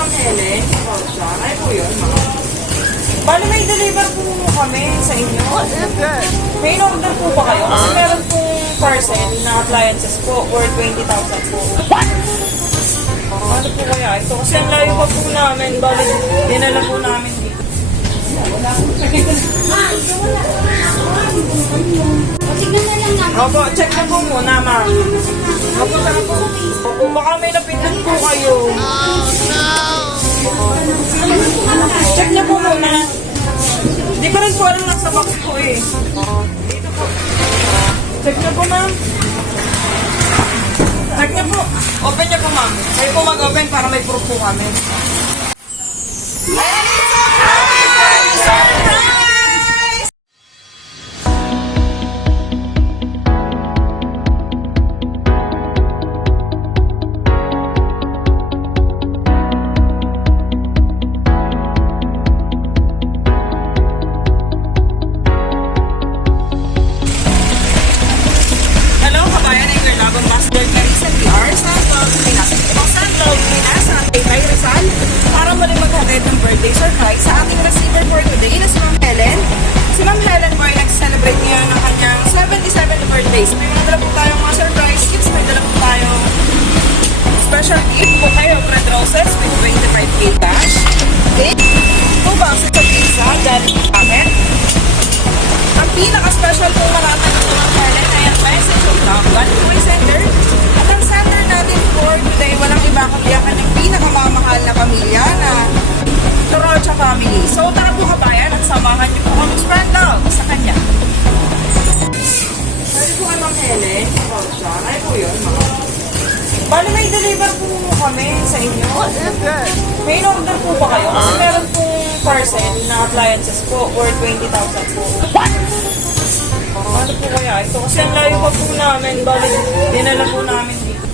Ma'am Helen, ay po yun, ma'am. Bali may deliver po kami sa inyo. May in-order po ba kayo? Kasi meron pong parcel na appliances po worth 20,000 po. Ano po kaya ito? Kasi ang layo pa po namin. Bali, dinala po namin dito. Opo, check na po muna, ma'am. Opo, tara po. Opo, baka may napindot po kayo. Check na po muna. Hindi ko rin po alam nasa box po eh. Dito po. Check na po, ma'am. Check na po. Open niya po, ma'am. Kayo po mag-open para may proof po kami. Para muli maghatid ng birthday surprise sa ating receiver for today na si Ma'am Helen. Si Ma'am Helen po ay nag-celebrate ngayon ng kanyang 77th birthday. So may dala po tayong mga surprise gifts, may dala po tayong special gift po kayo, red roses with 25k cash. Okay? 2 boxes of pizza, galing packet. Ang pinaka-special po maratan ng Ma'am Helen ay ang message of love, galing po ay sender. At ang sender natin for today, walang iba kundi ang kanyang pinakamamahal na pamilya na Torocha family. So tara po kabayan at samahan niyo po kami spread love sa kanya. Pwede po kay Ma'am Helen, Torocha. Ay po yun, ma'am. Bali may deliver po kami sa inyo. May in-order po ba kayo? Kasi meron pong parcel na appliances po worth 20,000 po. Ano po kaya ito? Kasi ang layo pa po namin. Bali, dinala po namin dito.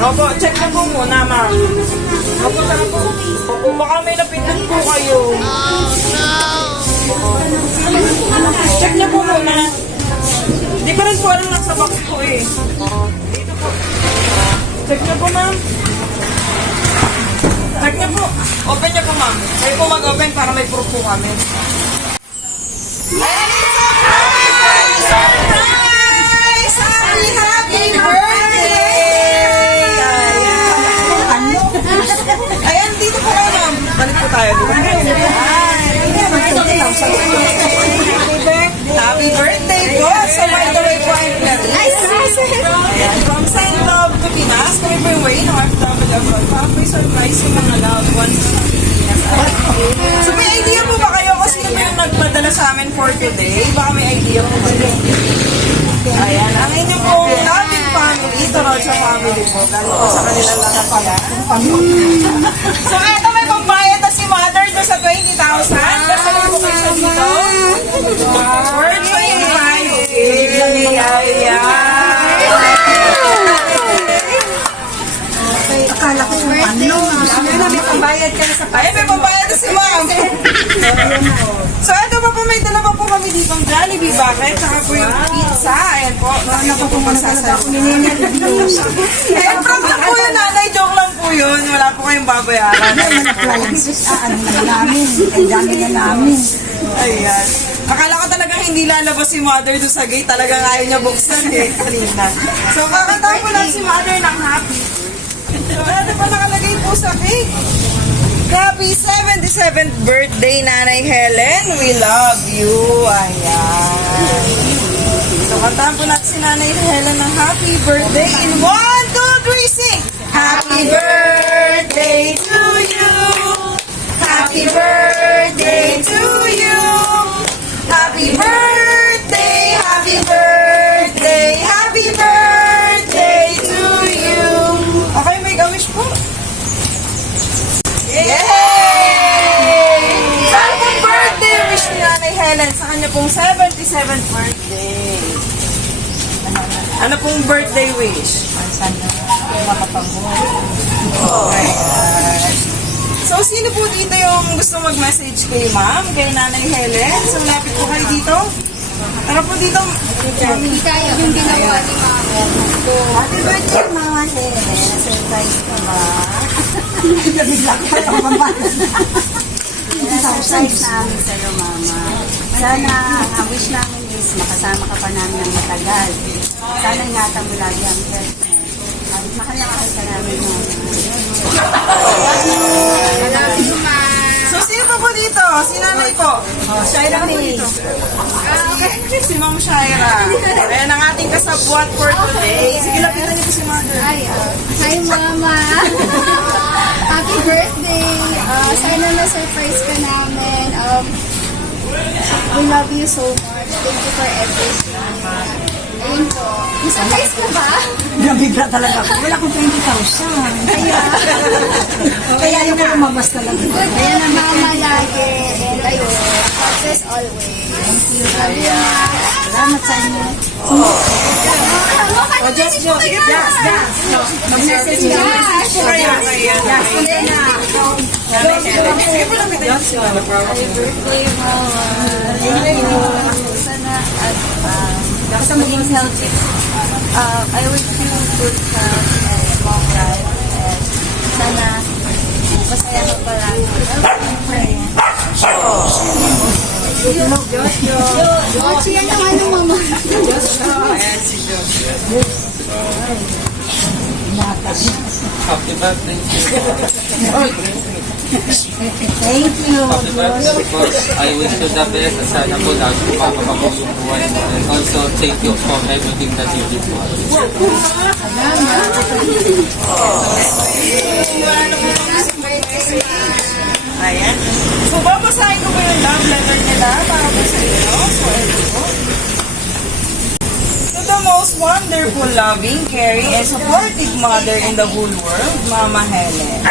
Opo, check na po muna, ma'am. Opo, tara po. Opo, baka may napindot po kayo. Check na po muna. Hindi ko rin po alam nasa box po eh. Dito po. Check na po, ma'am. Check na po. Open niya po, ma'am. Kayo po mag-open para may proof po kami. Surprise! Happy birthday! Ayan, dito po kayo, ma'am. Balik po tayo. Happy birthday po! So, by the way po, I'm Clarice. Ayan, from Send Love to Pinas. Kami po yung way ng FW abroad. Para po surprise yung mga loved ones sa Pinas. So, may idea po ba kayo kung sino ba yung nagpadala sa amin for today? Baka may idea po ba? Ayan, ang inyong pong loving family, Torocha family po. Galing po sa kanila lang na pala. So, eto may pambayad na si Mother doon sa 20,000. Basta lang po kayo siya dito. Worth 25. Ayan. Akala ko yung ano, may pambayad ka na sa Ay, may pambayad na si Ma'am. So, ito pa po, may dala pa po kami dito ng Jollibee bucket, saka po yung pizza. Ayan po, ito po magsasalita. Ayan, prank lang po yun, nanay. Joke lang po yun. Wala po kayong babayaran. appliances. Ano na namin, ang dami na namin. Ayan. Akala ko talagang hindi lalabas si Mother doon sa gate. Talagang ayaw niya buksan eh, kanina. So, kakatawa po lang si Mother ng happy. So, ito pa nakalagay po sa cake. Happy 77th birthday, Nanay Helen. We love you. Ayan. So, kantahan po natin si Nanay Helen ng happy birthday in 1, 2, 3, sing! Happy birthday to you. Happy birthday to you. Happy birthday, happy birthday, happy birthday to you. Okay, make a wish po. Yay! Saan pong birthday wish ni Nanay Helen sa kanya pong 77th birthday? Ano pong birthday wish? Sana makapagbuhay. Okay. So, sino po dito yung gusto mag-message kay ma'am, kay Nanay Helen? So, lapit po kayo dito. Tara po dito. Hindi kaya yung ginawa ni Mama. Happy birthday, Mama Helen. Surprise ka ba? Nabigla ka pa pambalas. Surprise namin sa'yo, Mama. Sana, ang wish namin is makasama ka pa namin ng matagal. Sana ingatan mo lagi ang health mo. Mahal na mahal ka namin, Mama. Love you, Ma. So, sino pa po dito? Si nanay po. Shaira po dito. Si Ma'am Shaira. Ayan ang ating kasabwat for today. Sige, lapitan niyo po si Mother. Hi, hi, Mama. Happy birthday. Sana na-surprise ka namin. We love you so much. Thank you for everything. Ayun po. Na-surprise ka ba? Nabigla talaga ako. Wala akong 20,000. Kaya yung lumabas talaga. Kaya na Mama lagi. And ayun, success always. Thank you. Love you, Ma. Salamat sa inyo. Mag-message ka. Kaya, kaya. Sige po, lapitan niyo si Mama. Birthday, Mama. Thank you. Sana at basta maging healthy. I wish you good health and long life. And sana masaya ka palagi. Jochi, yan ang ano, Mama. Ayan si Jo. Happy birthday. Thank you. Happy birthday because I wish you the best. Sana po lagi mapapagod yung buhay mo. And also, thank you for everything that you did for us. Ayan. So, babasahin ko po yung love letter nila para po sa inyo. So, ito po. To the most wonderful, loving, caring, and supportive mother in the whole world, Mama Helen.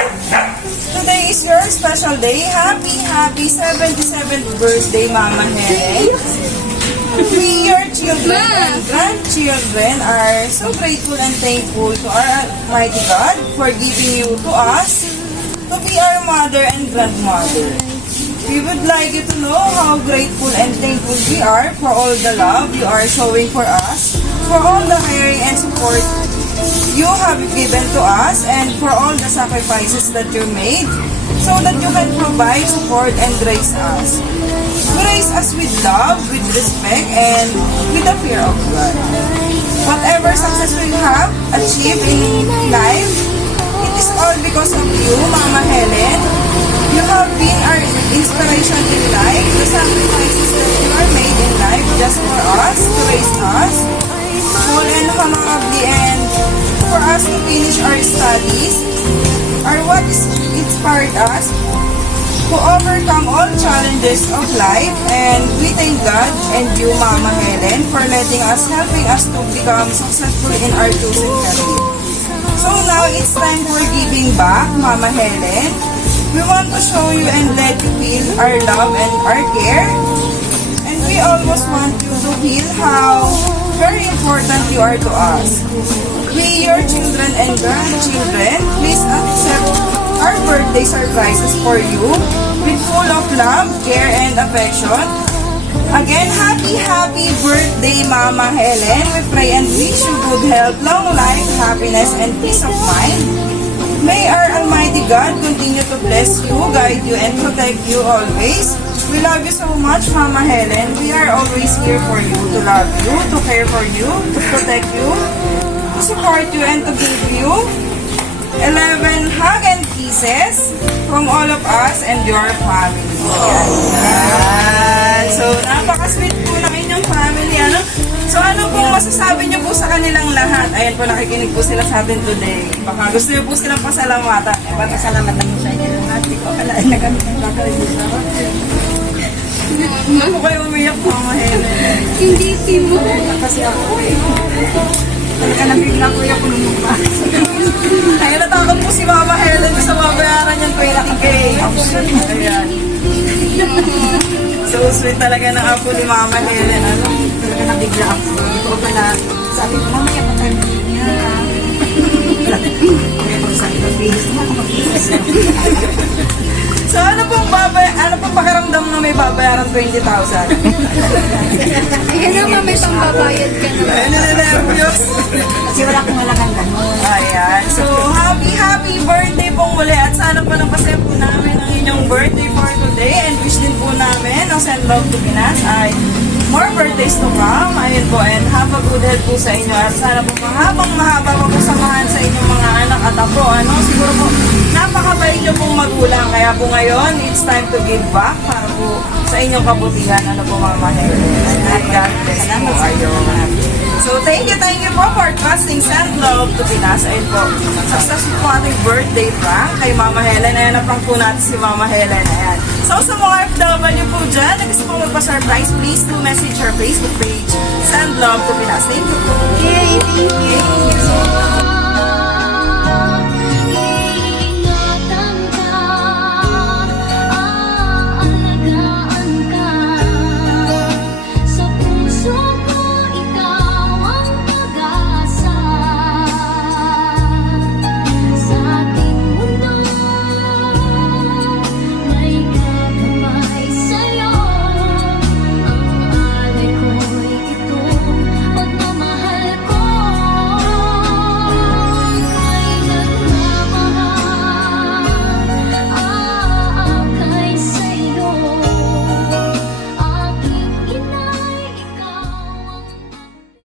Today is your special day. Happy, happy 77th birthday, Mama Helen. We, your children and grandchildren, are so grateful and thankful to our Almighty God for giving you to us to be our mother and grandmother. We would like you to know how grateful and thankful we are for all the love you are showing for us, for all the caring and support you have given to us, and for all the sacrifices that you made so that you can provide, support, and grace us. Grace us with love, with respect, and with the fear of God. Whatever success we have achieved in life, it is all because of you, Mama Helen. You have been our inspiration in life. The sacrifices that you are made in life just for us, to raise us, full and honorably, and for us to finish our studies, are what inspired us to overcome all challenges of life. And we thank God and you, Mama Helen, for helping us to become successful in our chosen career. So now it's time for giving back, Mama Helen. We want to show you and let you feel our love and our care. And we almost want you to feel how very important you are to us. We, your children and grandchildren, please accept our birthday surprises for you with full of love, care, and affection. Again, happy, happy birthday, Mama Helen. We pray and wish you good health, long life, happiness, and peace of mind. May our Almighty God continue to bless you, guide you, and protect you always. We love you so much, Mama Helen. We are always here for you, to love you, to care for you, to protect you, to support you, and to give you 11 hug and kisses from all of us and your family. Ayan. So, napaka-sweet po ng inyong family. Ano? So, ano pong masasabi niyo po sa kanilang lahat? Ayan po, nakikinig po sila sa atin today. Baka gusto niyo po silang pasalamatan. Pasalamat lang sa inyo lahat. Hindi ko akalain na ganun ang gagawin sa akin. Hindi po kayo umiyak, Mama Helen. Hindi, Timo. Kasi ako talaga nabigla ko yung lumabas. Ay, natakot po si Mama Helen sa mabayaran niyang 20K. Ayan. So sweet talaga ng apo ni Mama Helen. Ano? Talaga nabigla ako. Hindi ko pala, sabi ko, mamaya pa tayo niya. Kaya pagsabi ko, bihis mo ako mag-bihis. So ano pong pakiramdam ng may babayaran 20,000. Ayan naman, may pambabayad ka naman. Ayun, naninervyos. Kasi wala akong malagang ganun. Ayan. So, happy birthday pong muli at sana po napasaya po namin ang inyong birthday for today and wish din po namin ang Send Love to Pinas ay more birthdays to come. Ayun po, and have a good health po sa inyo at sana po mahabang mahaba pa po samahan sa inyong mga anak at apo. Ano, siguro po, napakabait nyo pong magulang. Kaya po ngayon, it's time to give back para po sa inyong kabutihan. Ano po, Mama Helen. And God bless po kayo. So, thank you po for trusting Send Love to Pinas. Ayun po, successful po ating birthday prank kay Mama Helen. Ayan, na-prank po natin si Mama Helen. Ayan. So, sa mga FW po dyan, na gusto po magpa-surprise, please do message our Facebook page, Send Love to Pinas. Thank you po. Yay!